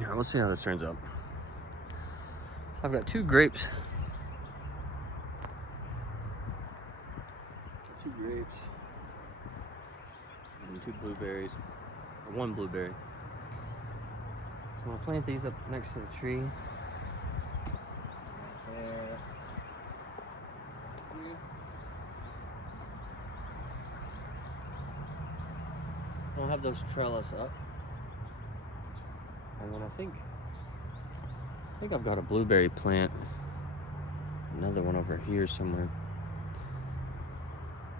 Yeah, we'll see how this turns out. I've got 2 grapes. 2 grapes. And 2 blueberries. Or 1 blueberry. So I'll plant these up next to the tree. There. I'll have those trellis up. And then I think I've got a blueberry plant. Another one over here somewhere.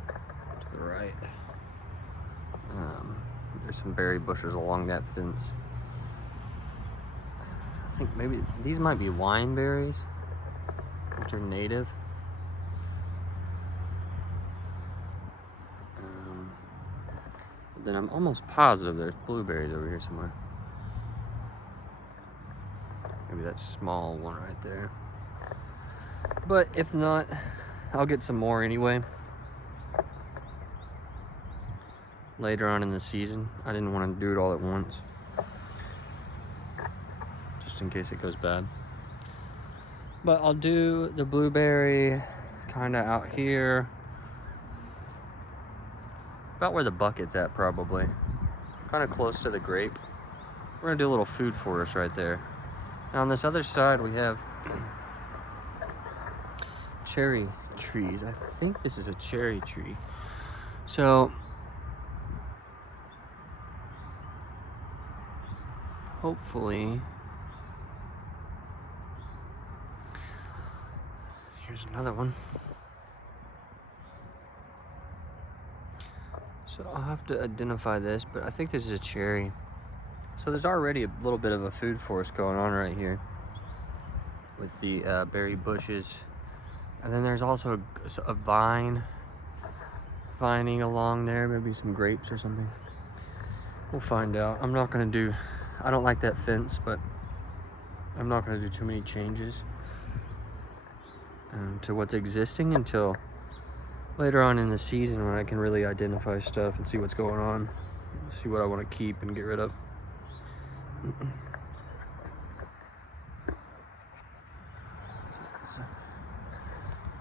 To the right. There's some berry bushes along that fence. I think maybe these might be wine berries, which are native. But then I'm almost positive there's blueberries over here somewhere. Maybe that small one right there. But if not, I'll get some more anyway. Later on in the season. I didn't want to do it all at once. Just in case it goes bad. But I'll do the blueberry kind of out here. About where the bucket's at, probably. Kind of close to the grape. We're gonna do a little food forest right there. Now on this other side we have cherry trees. I think this is a cherry tree. So hopefully, here's another one. So I'll have to identify this, but I think this is a cherry. So there's already a little bit of a food forest going on right here with the berry bushes. And then there's also a vining along there, maybe some grapes or something. We'll find out. I'm not gonna do, I don't like that fence, but I'm not gonna do too many changes to what's existing until later on in the season when I can really identify stuff and see what's going on, see what I want to keep and get rid of.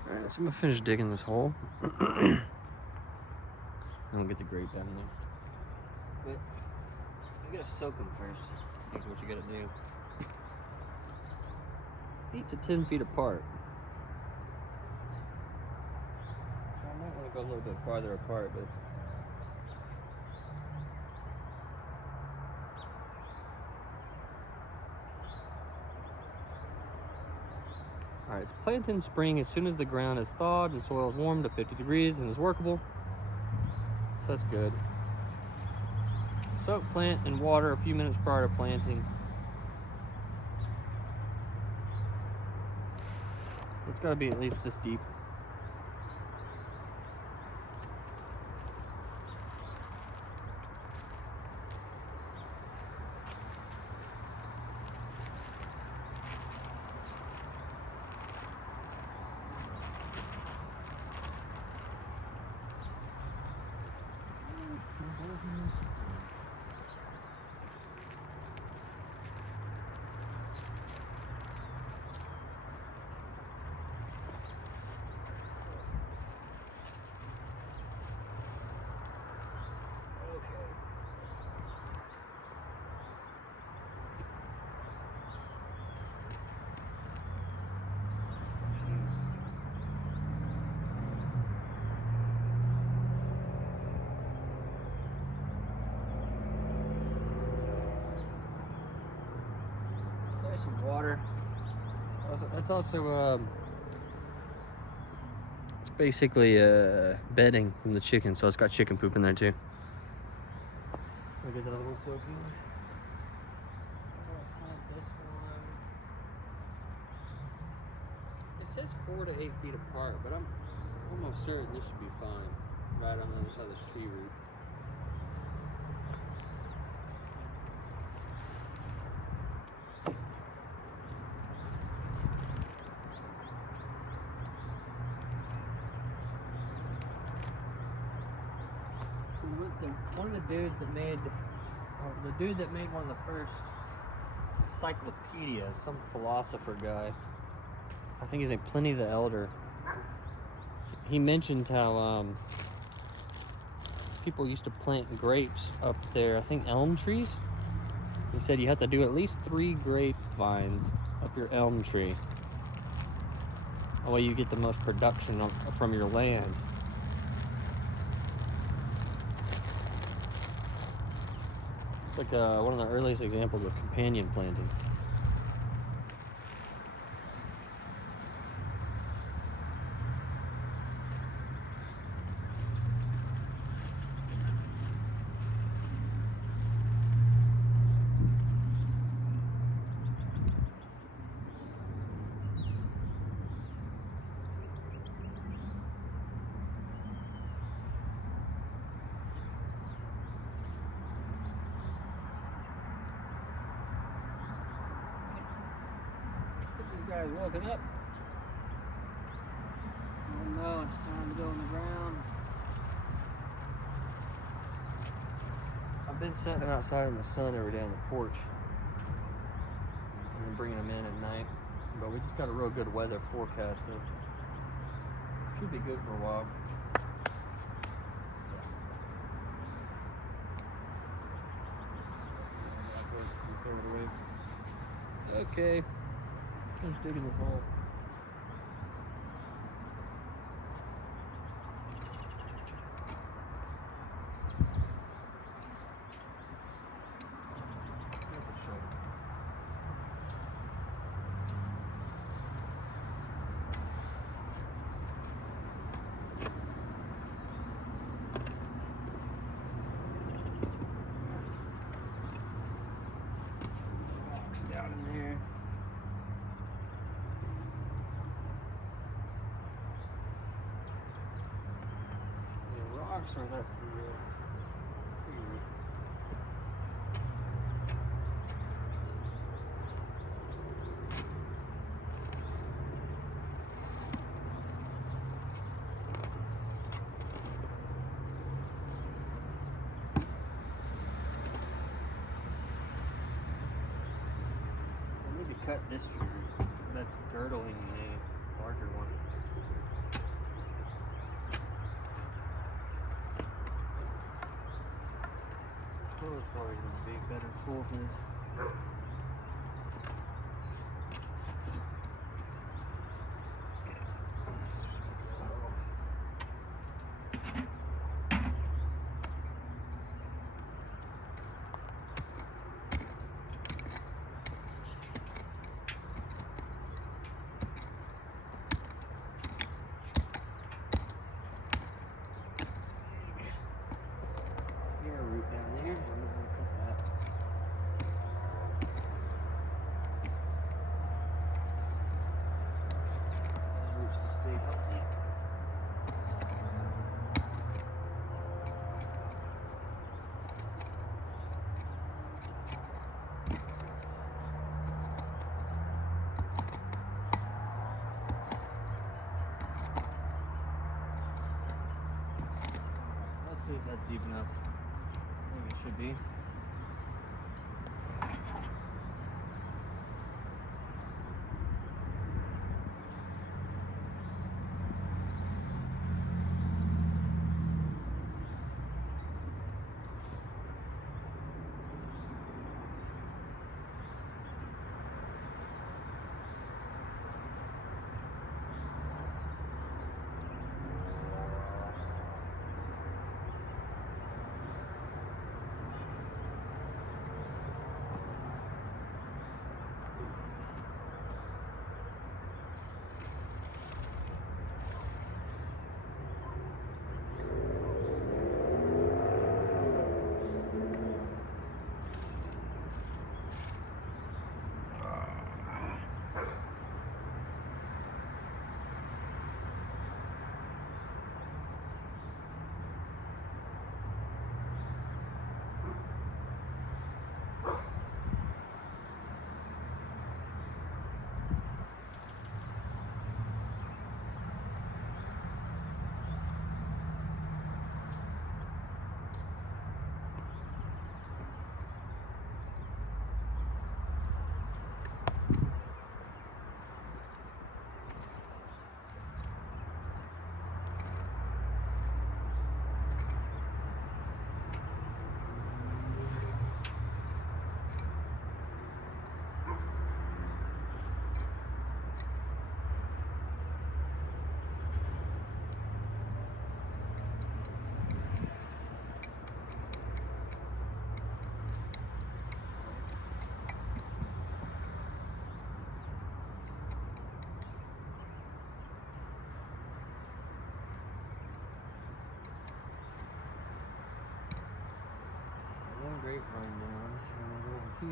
Alright, so I'm gonna finish digging this hole. And I'll get the grape down in there. But you gotta soak them first. That's what you gotta do. 8 to 10 feet apart. So I might want to go a little bit farther apart, but alright, it's planted in spring as soon as the ground is thawed and soil is warmed to 50 degrees and is workable. So that's good. Soak plant in water a few minutes prior to planting. It's got to be at least this deep. Some water. That's also it's basically bedding from the chicken, so it's got chicken poop in there too. Look at that little soaking. This one. It says 4 to 8 feet apart, but I'm almost certain this should be fine. Right on the other side of this tree root. One of the dudes that made, or the dude that made one of the first encyclopedia, some philosopher guy. I think he's named Pliny the Elder. He mentions how people used to plant grapes up there. I think elm trees. He said you have to do at least 3 grapevines up your elm tree. That way you get the most production from your land. It's like one of the earliest examples of companion planting. Guys walking up. Oh no, it's time to go on the ground. I've been sitting outside in the sun every day on the porch and then bringing them in at night, but we just got a real good weather forecast, so should be good for a while. Okay. Just digging the hole. Rocks down in there. Or that's the theory. I need to cut this tree that's girdling the larger one. It's probably going to be a better tool for this. Here, root down there. Let's see if that's deep enough. I think it should be.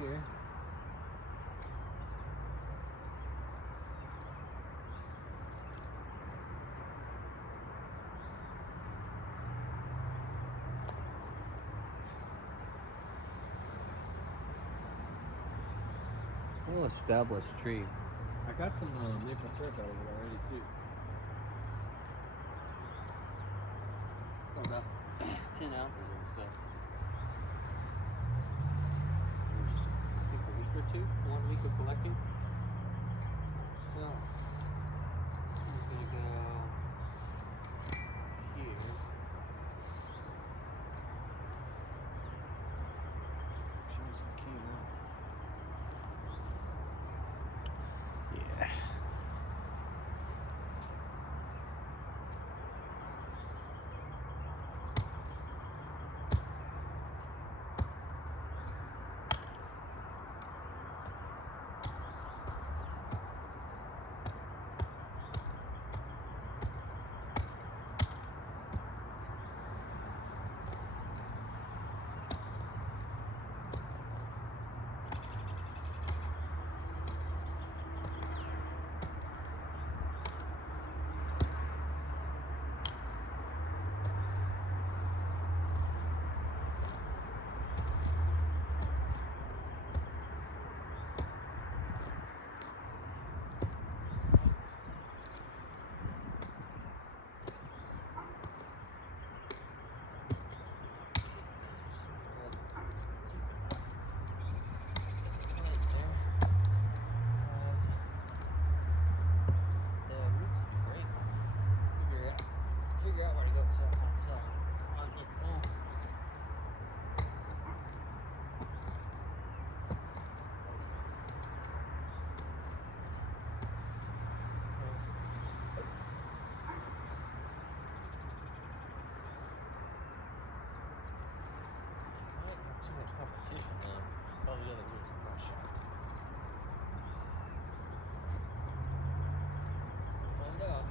here. Well established tree. I got some maple syrup out of it already too. Oh, about 10 ounces and stuff. Just, I think a week or two, 1 week of collecting. So we're gonna go here. Show some came up. Yeah. Figure out where to go itself on itself on its own. Not too much competition on all the other roots much. Find out.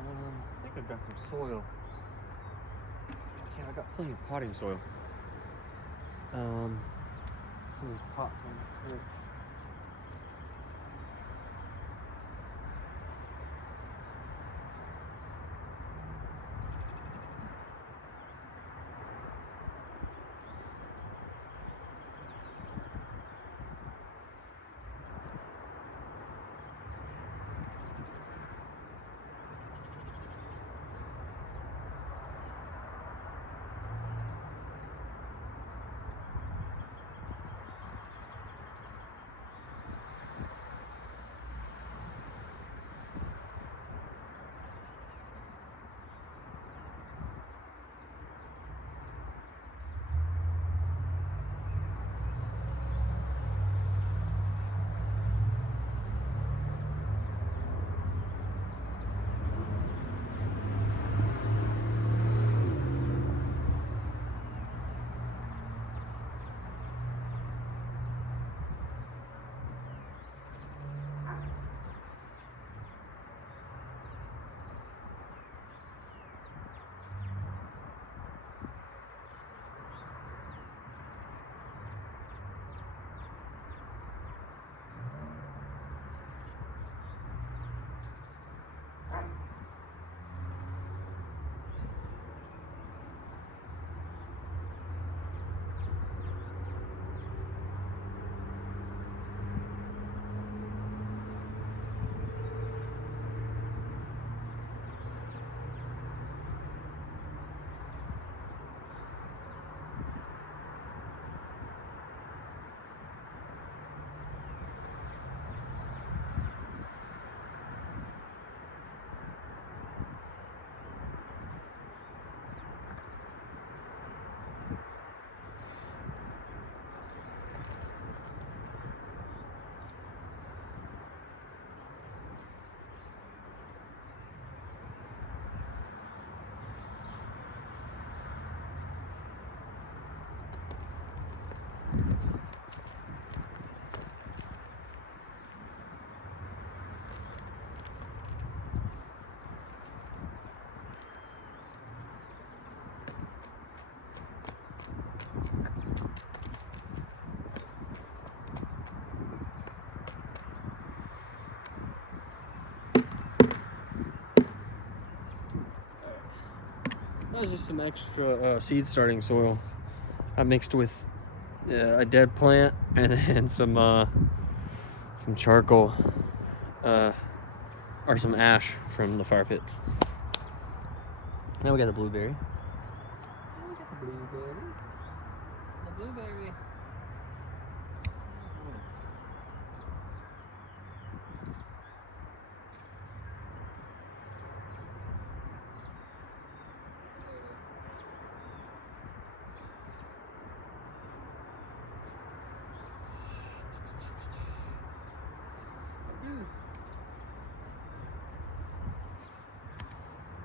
I think I've got some soil. Yeah, I got plenty of potting soil. Some of these pots on the porch. That was just some extra seed starting soil I mixed with a dead plant and then some charcoal or some ash from the fire pit. Now we got the blueberry. The blueberry.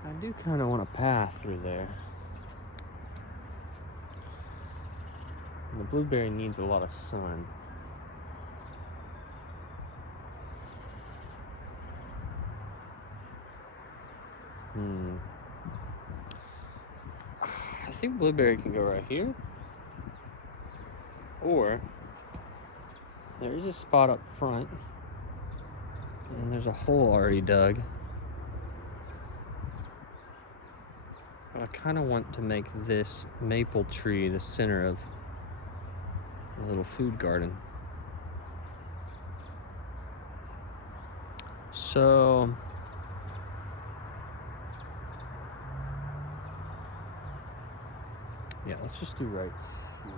I do kind of want a path through there. And the blueberry needs a lot of sun. I think blueberry can go right here. Or there is a spot up front and there's a hole already dug. But I kind of want to make this maple tree the center of a little food garden. So yeah, let's just do right here.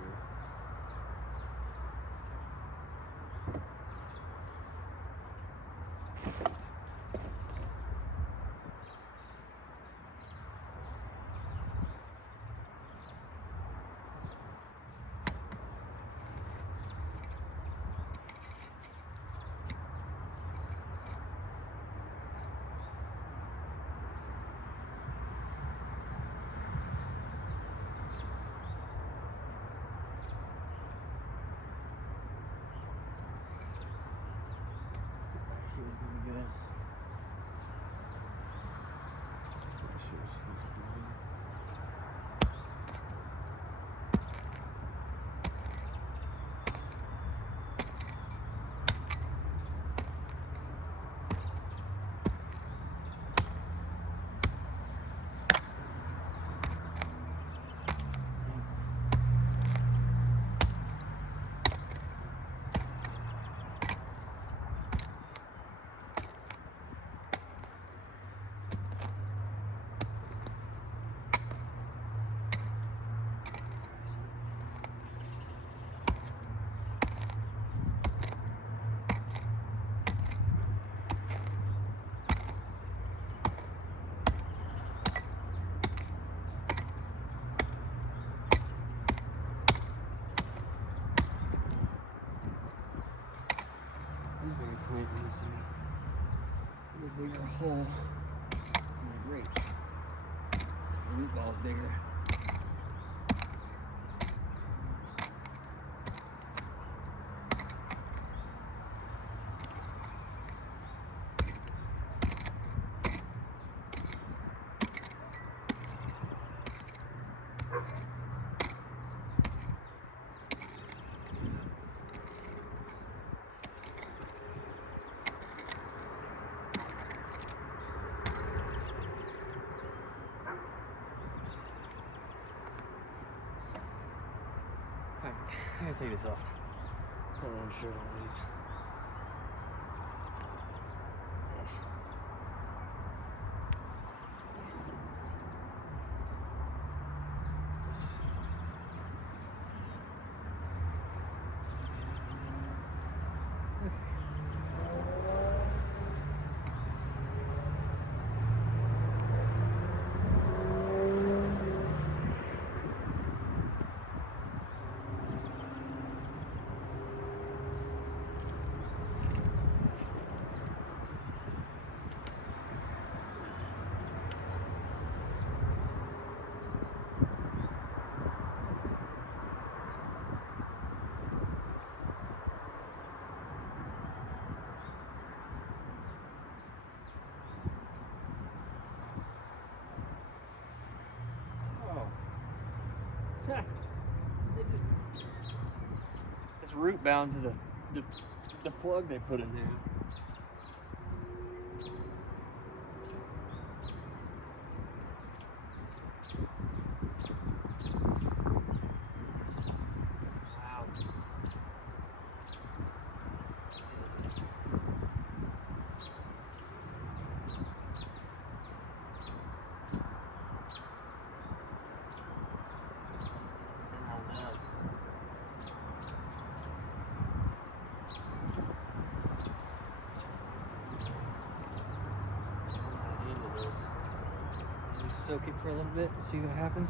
Plant needs a little bigger hole in the grapes because the root ball is bigger. I gotta take this off. I don't want to shirt underneath. It's root bound to the plug they put in there. soak it for a little bit and see what happens.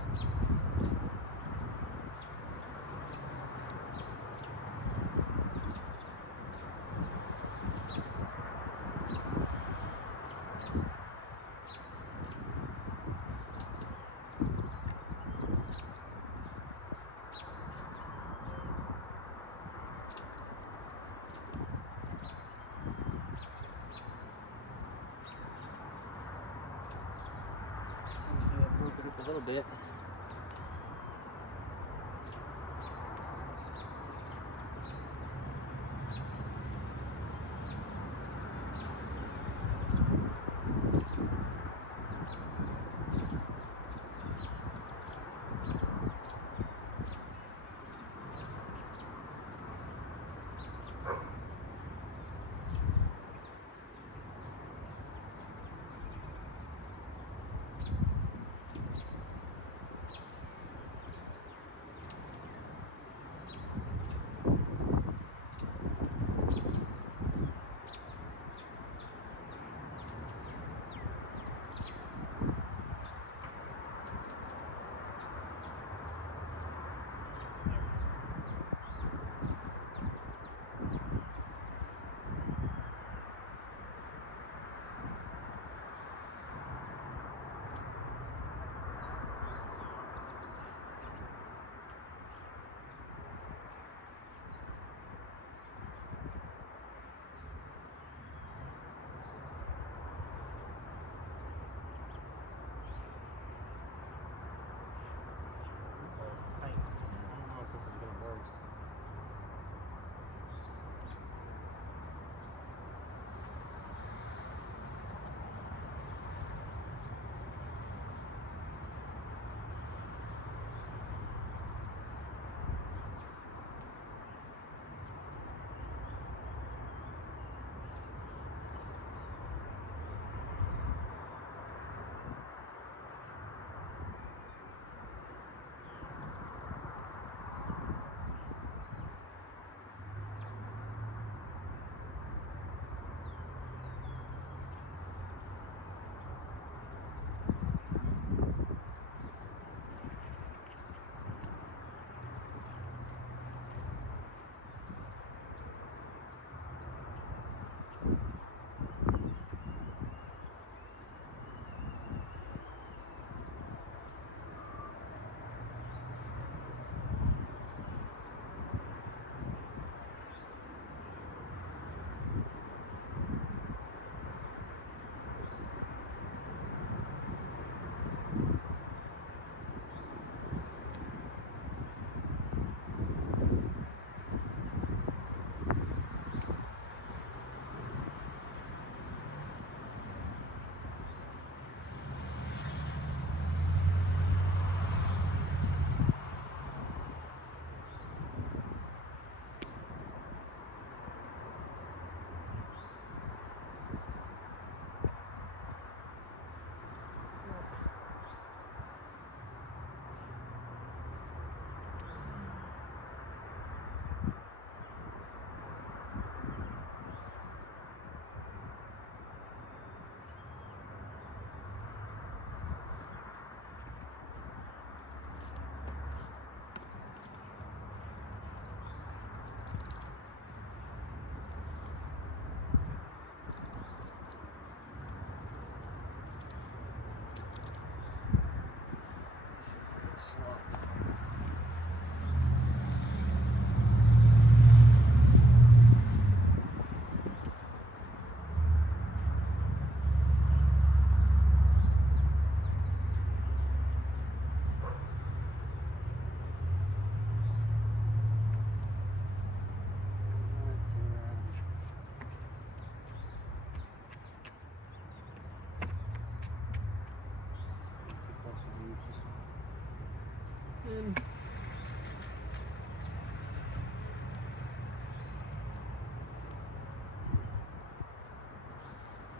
See, I broke it up a little bit.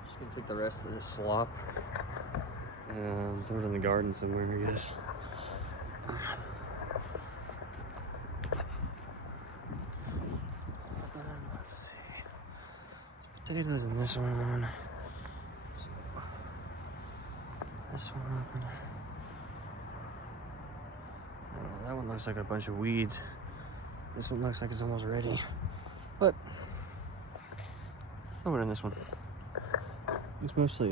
Just gonna take the rest of this slop and throw it in the garden somewhere, I guess. Let's see. There's potatoes in this one. this one open. I don't know, that one looks like a bunch of weeds. This one looks like it's almost ready. But throw it in this one. It's mostly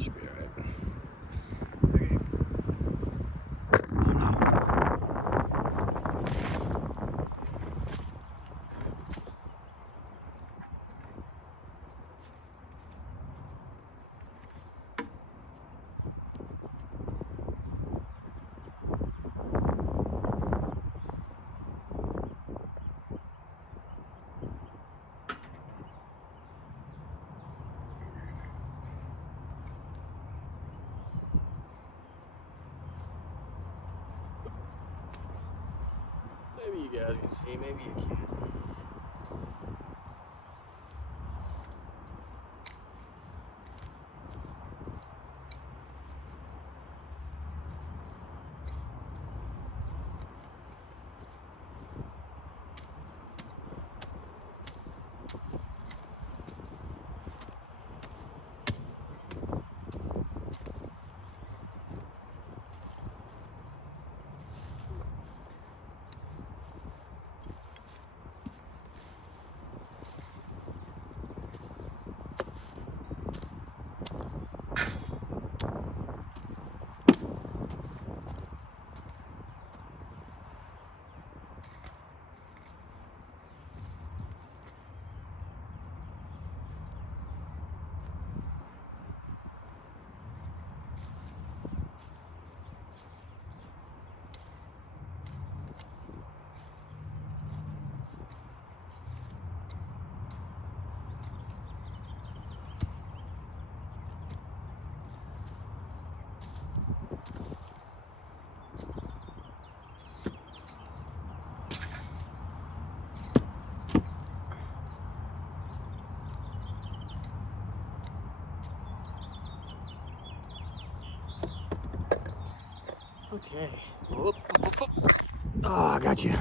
should be alright. Okay. Maybe you guys can see, maybe you can't. Okay. Whoop, whoop, whoop. Oh, I got you.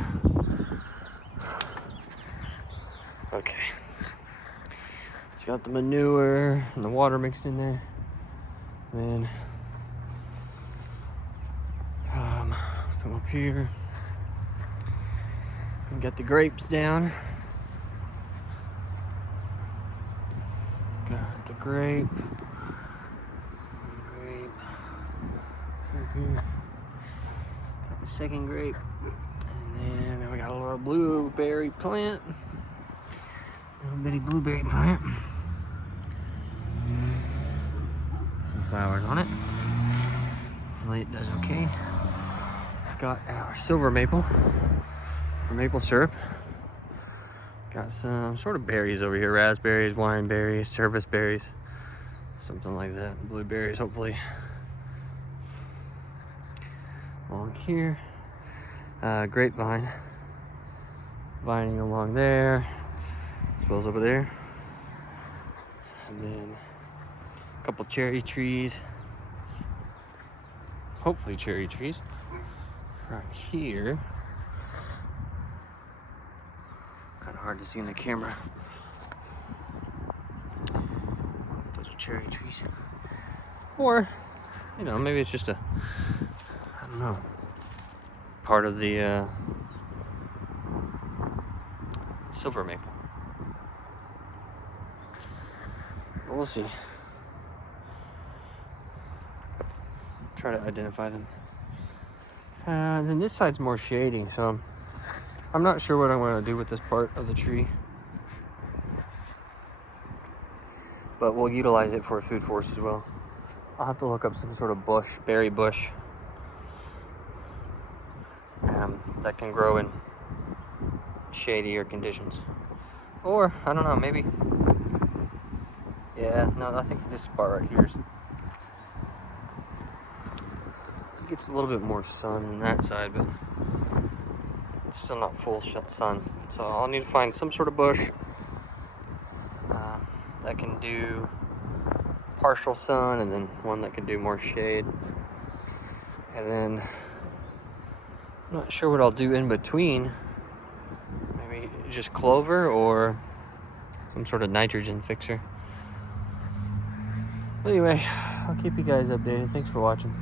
Okay. It's got the manure and the water mixed in there. Then come up here and get the grapes down. Got the grape. Right here. Got the second grape. And then we got a little blueberry plant. Little bitty blueberry plant. Some flowers on it. Hopefully it does okay. We've got our silver maple for maple syrup. Got some sort of berries over here. Raspberries, wine berries, service berries. Something like that. Blueberries, hopefully. Along here. Grapevine. Vining along there. Spills over there. And then a couple cherry trees. Hopefully cherry trees. Right here. Kind of hard to see in the camera. Those are cherry trees. Or, you know, maybe it's just a, I don't know, part of the silver maple. But we'll see. Try to identify them. And then this side's more shady, so I'm not sure what I'm going to do with this part of the tree. But we'll utilize it for a food source as well. I'll have to look up some sort of bush, berry bush, that can grow in shadier conditions. Or, I don't know, maybe. Yeah, no, I think this part right here is, gets a little bit more sun on that side, but it's still not full sun. So I'll need to find some sort of bush that can do partial sun, and then one that can do more shade. And then I'm not sure what I'll do in between. Maybe just clover or some sort of nitrogen fixer. Anyway, I'll keep you guys updated. Thanks for watching.